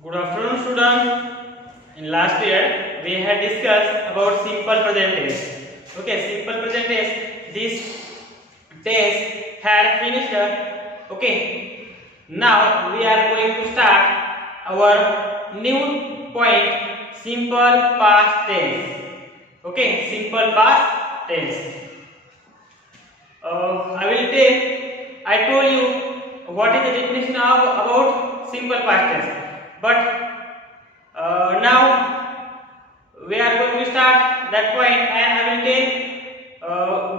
Good afternoon, students. In last year, we had discussed about simple present tense. Okay, simple present tense. This tense had finished. Okay, now we are going to start our new point, simple past tense. Okay, simple past tense. I will take. I told you what is the definition of about simple past tense. But now we are going to start that point, and I will take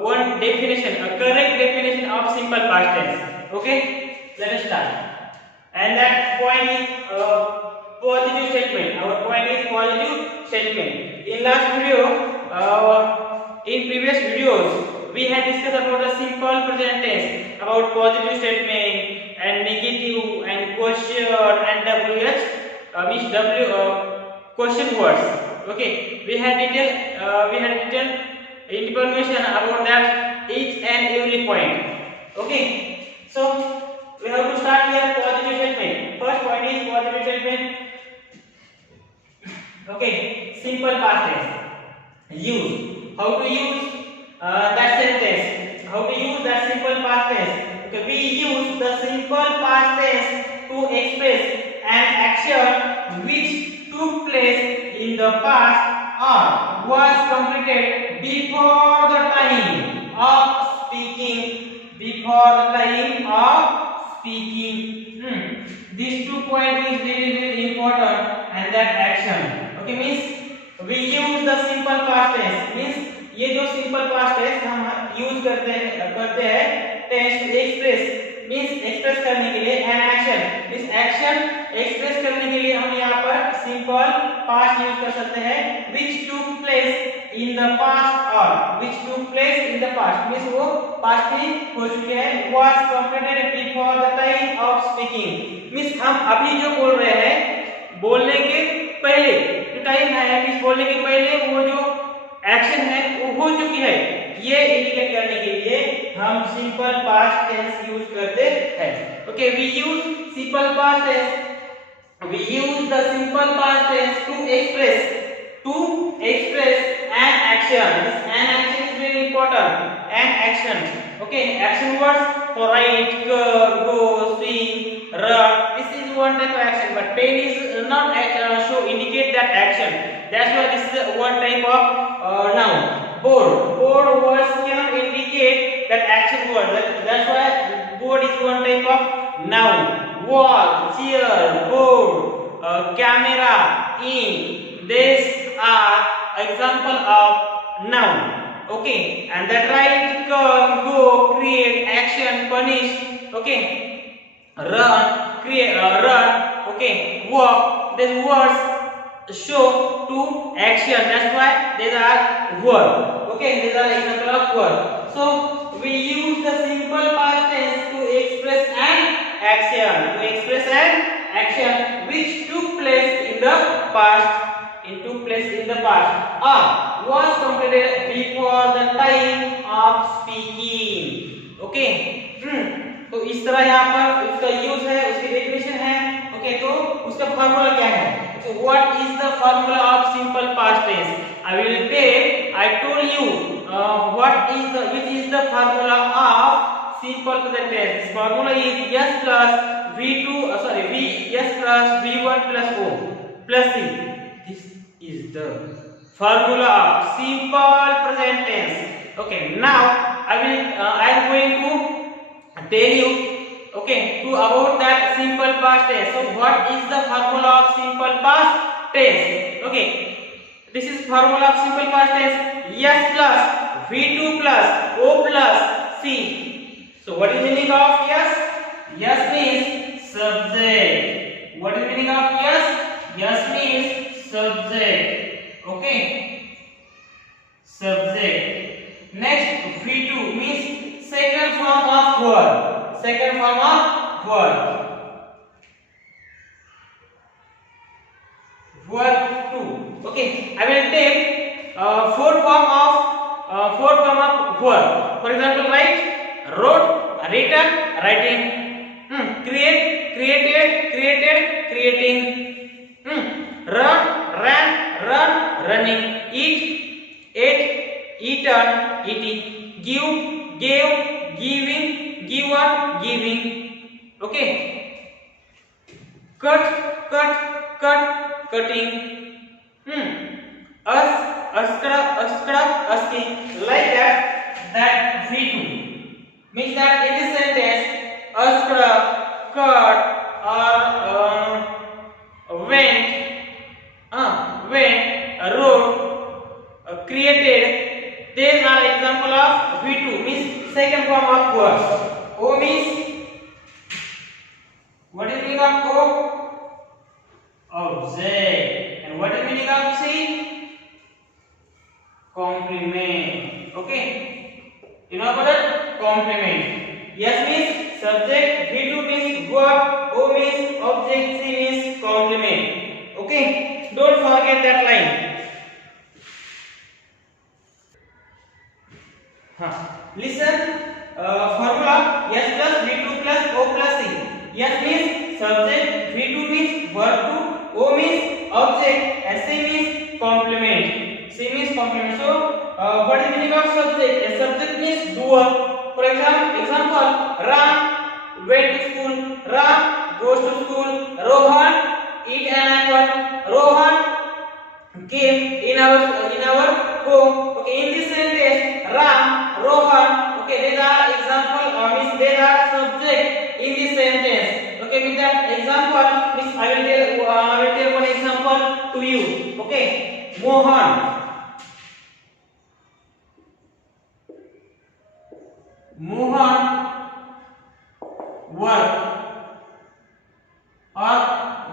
one definition, a correct definition of simple past tense. Okay, let us start. And that point is positive statement. Our point is positive statement. In last video, in previous videos, we had discussed about the simple present tense, about positive statement and negative and question and WH means question words. Okay, we had detailed information about that each and every point. Okay, so we have to start here positive statement. First point is positive statement. Okay, simple past tense. Use. How to use that sentence? How to use that simple past tense? Okay, we use the simple past tense to express an action which took place in the past or was completed before the time of speaking. Before the time of speaking. These 2 points is very important, and that action. Okay, means we use the simple past tense. Means ये जो simple past tense हम use करते हैं tense to express means express करने के लिए an action, इस action express करने के लिए हम यहाँ पर सिंपल पास्ट यूज कर सकते हैं which took place in the past or which took place in the past means वो पास्ट में हो चुके हैं, was completed before the time of speaking means हम अभी जो बोल रहे हैं बोलने के पहले जो टाइम है मींस बोलने के पहले वो जो एक्शन है वो हो चुकी है, ये इंडिकेट करने के लिए हम सिंपल पास्ट टेंस यूज करते हैं. Okay, we use simple past tense, we use the simple past tense to express an action. An action is very important. An action. Okay, action words for write, go, swing, run. This is one type of action, but pen is not show indicate that action. That's why this is one type of noun. Board words cannot indicate that action word. That's why board is one type of noun. Wall, chair, board, camera, ink. These are example of noun. Okay, and that right, come, go, create, action, punish. Okay, run, create, run. Okay, walk. These words show to action. That's why these are verb. Okay, these are example of verb. So we use the simple past tense to express an action. To express an action which took place in the past. It took place in the past or was completed before the time of speaking. Okay. तो इस तरह यहाँ पर उसका use है, उसकी definition है. Okay, तो उसका फॉर्मूला क्या है? So what is the formula of simple past tense? I will take. I told you which is the formula of simple present tense. This formula is s plus s plus v1 plus o plus c. This is the formula of simple present tense. Okay, now I am going to tell you about that simple past tense. So what is the formula of simple past tense? Okay, this is formula of simple past tense. S plus v2 plus o plus c. So what is the meaning of s? S means subject. What is the meaning of s? S means subject. Okay, subject. Next, v2 means second form of verb. Second form of verb. Verb 2. Okay, I will take four form of verb. For example, write, wrote, written, writing. Create, created, created, creating. run, ran, run, running, eat, ate, eaten, eating, give, gave, giving, given, giving. Okay. Cut, cut, cut, cutting. Us, askra, asking. Like that. That V2 means that in this sentence, askra, cut, or went, wrote, created. These are example of V2 means second form of word. O means what is meaning of O? Object. And what is meaning of C? Complement. Okay. You know about that? Complement. S means subject, V2 means verb, O means object, C means complement. Okay? Don't forget that line. Listen. Formula S plus V2 plus O plus C. S means subject, V2 means verb 2, O means object, and C means complement. C means complement. So, what is the meaning of subject? A subject means doer. For example, Ram went to school. Ram goes to school. Rohan eat an apple. Rohan came in our home. Okay, in this sentence, Ram, Rohan. Okay, these are example. Means they are subject in this sentence. Okay, with that example, means I will tell one example to you. Okay, Mohan. Mohan work, or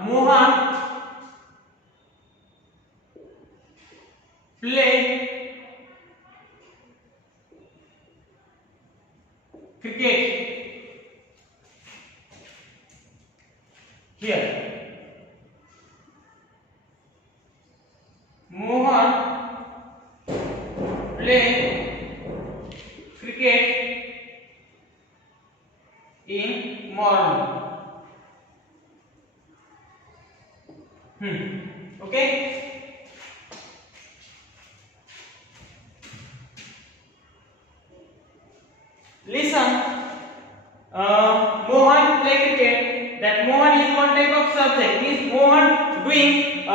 Mohan play cricket. Here Mohan play cricket in morning. Okay. Listen. Mohan play cricket. That Mohan is one type of subject. Means Mohan doing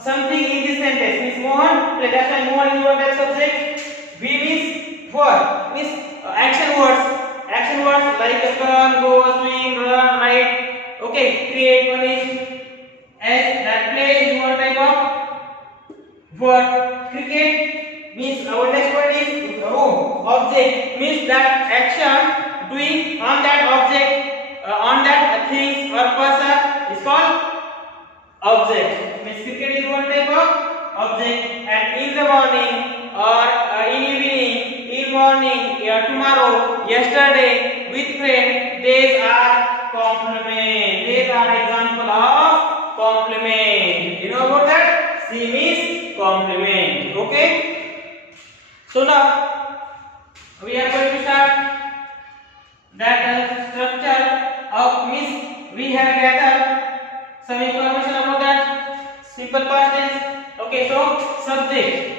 something in this sentence. Means Mohan play. That's why Mohan is one type of subject. V means what? Means action words. Action words like come, go, swing, run, ride. Okay, create, punish. As that play is one type of word. Cricket means our next word is object. Means that action doing on that object, on that things or person is called object. Means cricket is one type of object. And in the morning or in evening, in morning, tomorrow, yesterday, with friend, these are complement. These are example of complement. You know about that? C means complement. Okay. So now we are going to start that structure of means we have gathered some information about that simple past tense. Okay, so subject.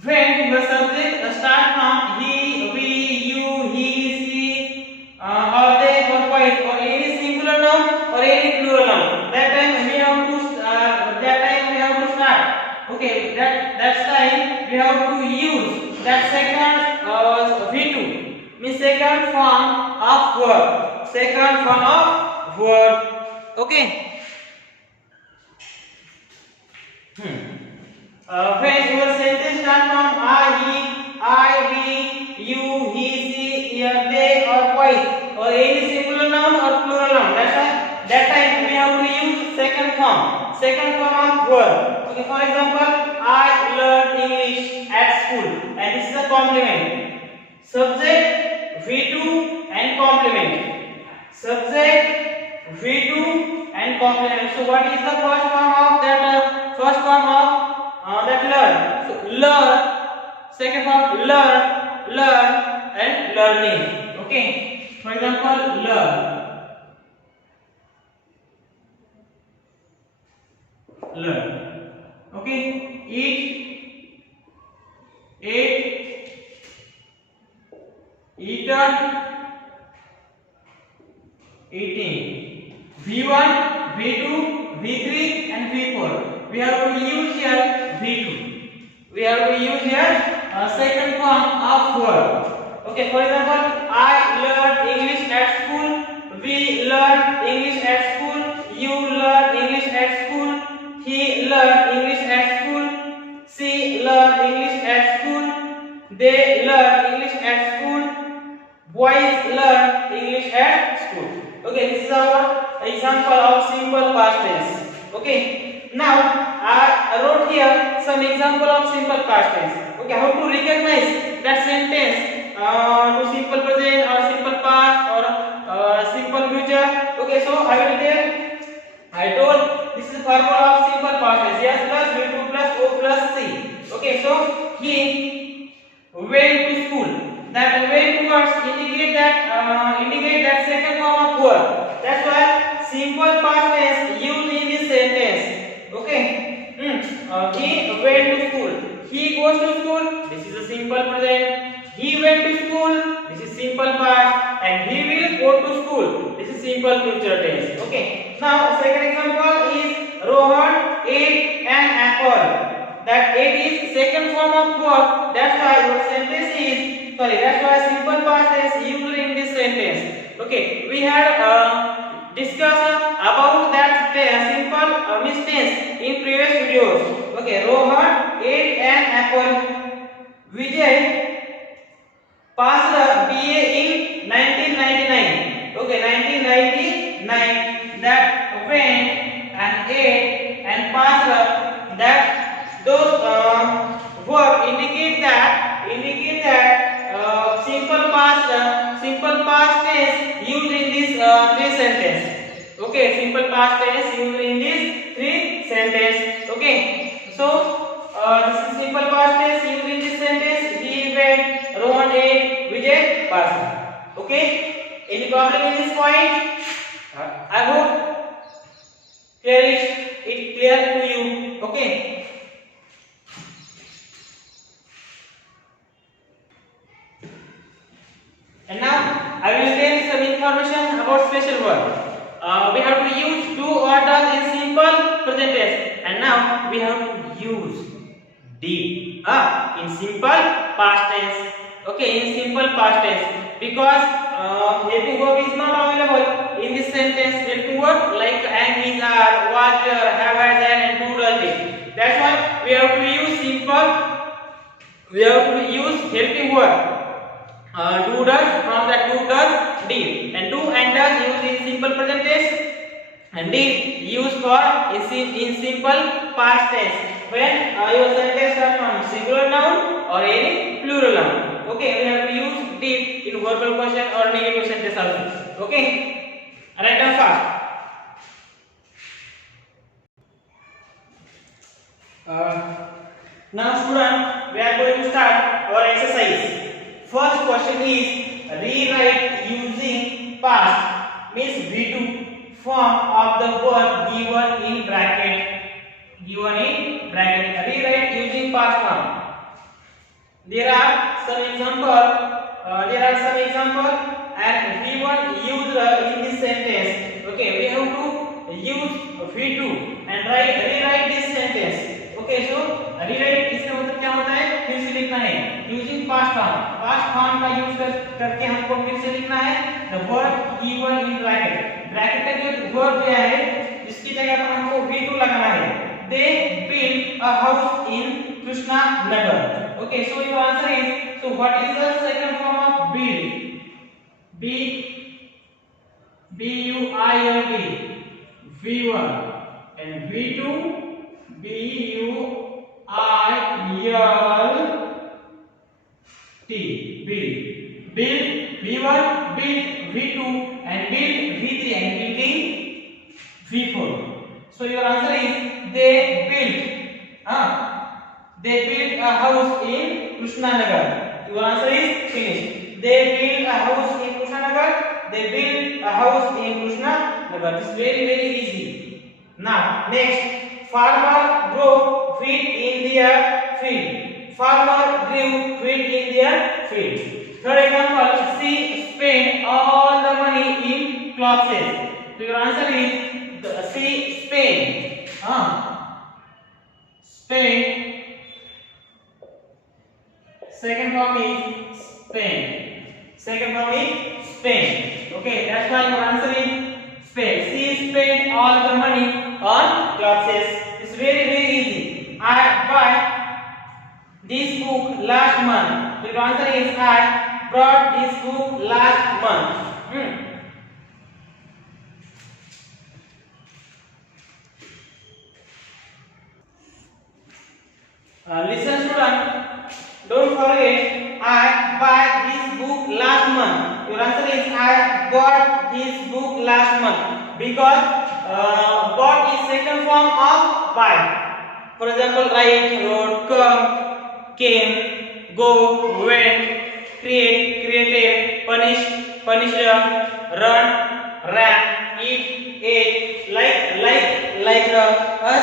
When the subject start from he, we, you, he, she, or they, or boys, or any singular noun or any plural noun, that time we have to start. Okay, that's time we have to use that second V2 means second form of verb. Second form of verb. Okay. When your sentence start from I, we, you, he, she, they, or boys, or any singular noun or plural noun, that time we have to use second form of verb. Okay, for example, I learned English at school, and this is a complement. Subject, V2 and complement. Subject, V2 and complement. So what is the first form of that? First form of that learn. So learn. Second form learn and learning. Okay. For example, learn. learn. Okay, eat, ate, eaten, eating. V1, V2, V3 and V4. We have to use here V2. We have to use here second form of verb. Okay, for example, I learned English at school. We learned English at school. You learned English at school. He learned English at school. She learned English at school. They learned English at school. Boys learn English at school. Okay, this is our example of simple past tense. Okay, now I wrote here some example of simple past tense. Okay, how to recognize that sentence to simple present or simple past or simple future. Okay, so I will tell. I told this is the formula of simple past tense. Yes plus V2 plus O plus C. Okay, so he went to school. That went words indicate that second form of verb. That's why simple past tense used in this sentence. Okay, he went to school. He goes to school. This is a simple present. He went to school. This is simple past. And he will go to school. This is simple future tense. Okay. Now second example is Rohan ate an apple. That ate is second form of verb. That's why your sentence is that's why simple past tense used in this sentence. Okay, we had discussed about that simple tense in previous videos. Okay, Rohan ate an apple. Vijay passed BA in 1999. Okay, 1999. That went and ate and passed that those verb indicate that simple past tense used in this three sentence. Okay, simple past tense used in this three sentence. Okay, so this is simple past tense used in this sentence. He went, Rohan ate, Vijay passed. Okay, any problem in this point? I hope it clear to you. Okay. And now I will tell some information about special verb. We have to use do or does in simple present tense, and now we have to use did in simple past tense. Okay, in simple past tense, because helping verb is not available in this sentence. Helping verb like am, is, are, was, were, have, has, and do, does, did. That's why we have to use simple. We have to use helping verb. Do does from that do does did, and do and does used in simple present tense, and did used for in simple past tense when your sentence starts from singular noun or any plural noun. Okay, we have to use did in verbal question or negative sentence also. Okay, write down fast. Now student, we are going to start our exercise. First question is rewrite using past means V2 form of the verb given in bracket. Rewrite using past form. There are some example. And V1 used in this sentence. Okay, we have to use V2 and rewrite this sentence. Okay, so rewrite इसका मतलब क्या होता है? फिर से लिखना है using past form. Past form का यूज करके हमको फिर से लिखना है the verb given in bracket. Bracket का जो verb दिया है इसकी जगह पर हमको V2 लगाना है. They built a house in Krishna Nagar. Okay, so your answer is, so what is the second form of build? B-U-I-L-D. V1 and V2 B-U-I-L-T. Build V1, build V2 and build V3 and building V4. So your answer is they built a house in Krishnanagar. Your answer is finished. They built a house in Krishnanagar. They built a house in Krishnanagar. This is very easy. Now next, farmer grow wheat in their field. Farmer grew wheat in their field. Third example, she spent all the money in clothes. So your answer is she spent. Spent. Second form is spent. Second form is spent. Okay, that's why your answer is spent. She spent all the money on clothes. It's very easy. I buy this book last month. So your answer is I brought this book last month. Listen student, don't forget I buy this book last month. Your answer is I bought this book last month because bought is second form of buy. For example, write, wrote, come, came, go, went, create, created, punish, punished, run, ran, eat, ate, like us,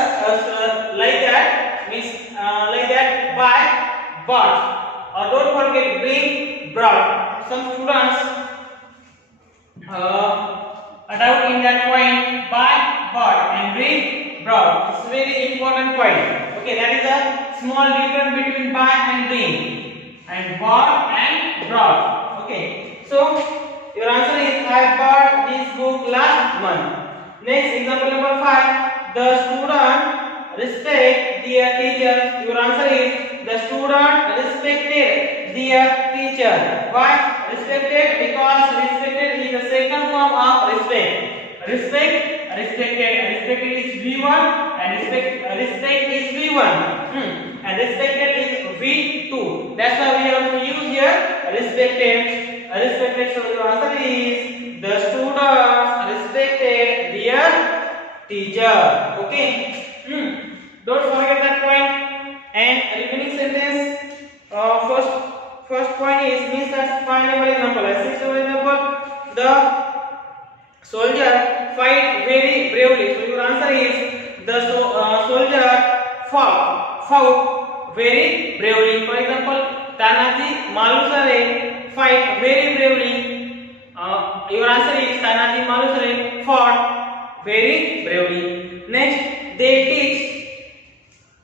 like that means like that, buy, bought. Or don't forget bring, brought. Some students doubt in that point, buy, bought and bring, brought. It's a very important point. Okay, that is a small difference between buy and bring, and bought and brought. Okay, so your answer is I bought this book last month. Next example number 5. The student respect their teacher. Your answer is the student respected their teacher. Why respected? Because respected is the second form of respect. Respect, respected. Respected is V1 and respect is V1. And respected is V2. That's why we have to use here respected. Respected. So your answer is the students respected their teacher. Okay. Don't forget that point. And remaining sentence, first point is means that find an example. As example, the soldier fight very bravely. So your answer is the soldier fought very bravely. For example, Tanaji Malusare fight very bravely. Your answer is Tanaji Malusare fought very bravely. Next, they teach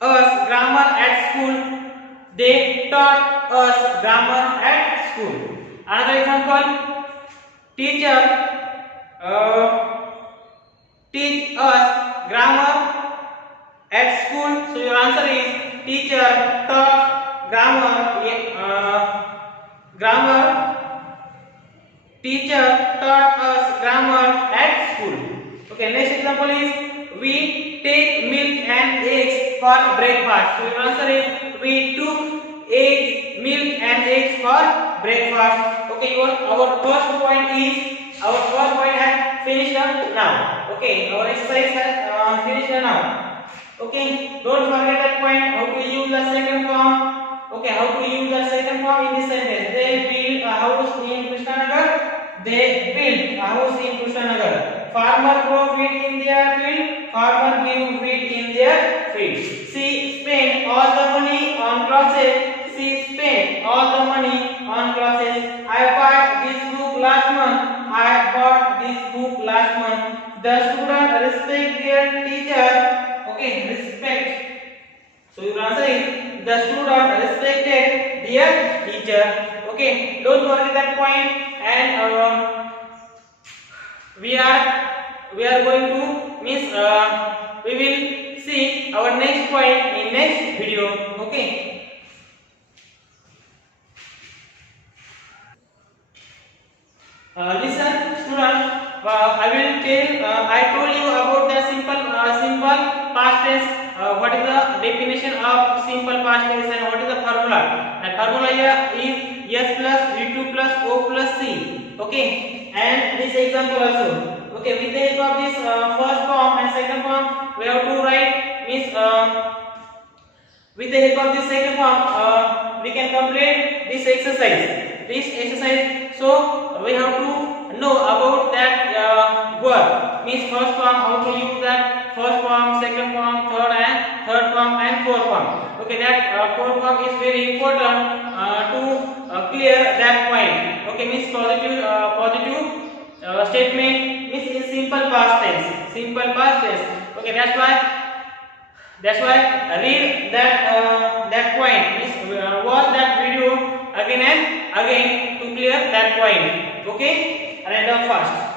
us grammar at school. They taught us grammar at school. Another example, teacher teach us grammar at school. So your answer is teacher taught grammar. Teacher taught us grammar at school. Okay, next example is we take milk and eggs for breakfast. So your answer is we took eggs, milk and eggs for breakfast. Okay, our first point has finished now. Okay, our exercise has finished now. Okay, don't forget that point. How to use the second form? Okay, how to use the second form in this sentence? They built a house in Krishnanagar. They built a house in Krishnanagar. Farmer grow wheat in their field. Farmer give wheat in their field. She spent all the money on clothes. She spent all the money on clothes. I bought this book last month. I bought this book last month. The student respect their teacher. Okay, respect. So your answer is the student respected their teacher. Okay, don't forget that point. And we are going to miss. We will see our next point in next video. Okay. Listen, students. I will tell. I told you about the simple past tense. What is the definition of simple past tense and what is the formula? The formula here is S plus V2 plus O plus C. Okay, and this example also. Okay, with the help of this first form and second form, we have to write means with the help of this second form, we can complete this exercise. So we have to know about that word means first form, how to use that first form, second form, third and four form. Okay, that four form is very important to clear that point. Okay, means positive statement is in simple past tense. Simple past tense. Okay, that's why read that point. Means watch that video again and again to clear that point. Okay, write down fast.